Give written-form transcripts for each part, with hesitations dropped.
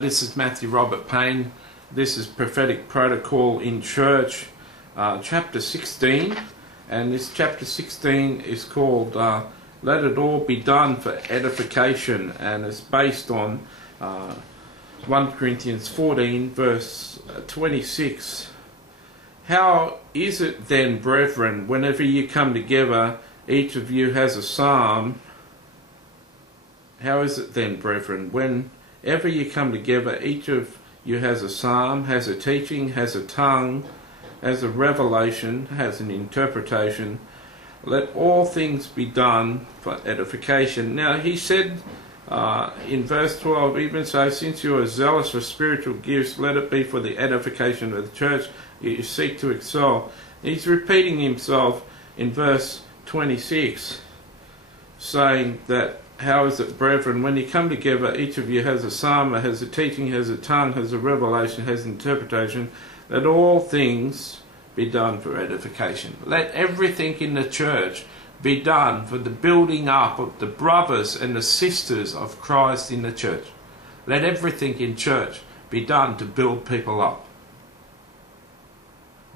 This is Matthew Robert Payne. This is Prophetic Protocol in Church, chapter 16, and this chapter 16 is called Let It All Be Done for Edification, and it's based on 1 Corinthians 14 verse 26. How is it then, brethren, whenever you come together, each of you has a psalm? How is it then, brethren, whenever you come together, each of you has a psalm, has a teaching, has a tongue, has a revelation, has an interpretation? Let all things be done for edification. Now he said in verse 12, even so, since you are zealous for spiritual gifts, let it be for the edification of the church you seek to excel. He's repeating himself in verse 26, saying that, how is it, brethren, when you come together, each of you has a psalm, has a teaching, has a tongue, has a revelation, has an interpretation. Let all things be done for edification. Let everything in the church be done for the building up of the brothers and the sisters of Christ in the church. Let everything in church be done to build people up.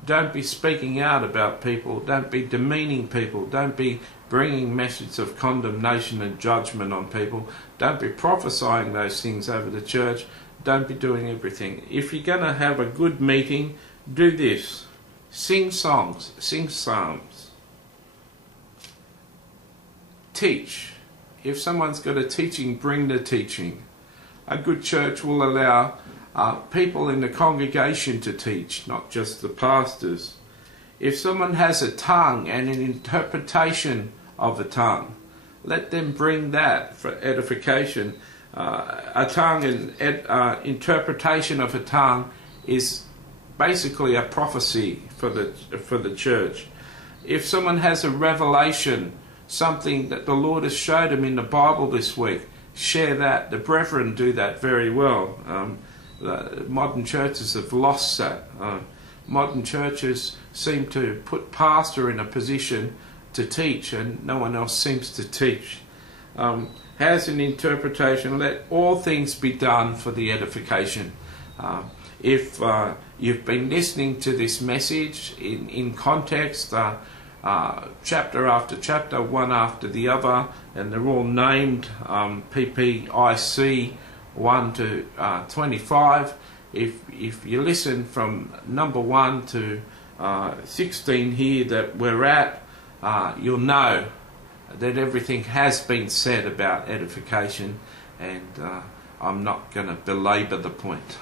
Don't be speaking out about people. Don't be demeaning people. Don't be bringing messages of condemnation and judgment on people. Don't be prophesying those things over the church. Don't be doing everything. If you're going to have a good meeting, do this. Sing songs. Sing psalms. Teach. If someone's got a teaching, bring the teaching. A good church will allow people in the congregation to teach, not just the pastors. If someone has a tongue and an interpretation of a tongue, let them bring that for edification. A tongue and interpretation of a tongue is basically a prophecy for the church. If someone has a revelation, something that the Lord has showed them in the Bible this week, share that. The brethren do that very well. Modern churches have lost that. Modern churches seem to put pastor in a position to teach, and no one else seems to teach. Has an interpretation. Let all things be done for the edification. If you've been listening to this message in context, chapter after chapter, one after the other, and they're all named PPIC 1 to 25. If you listen from number 1 to 16 here that we're at, you'll know that everything has been said about edification, and I'm not going to belabor the point.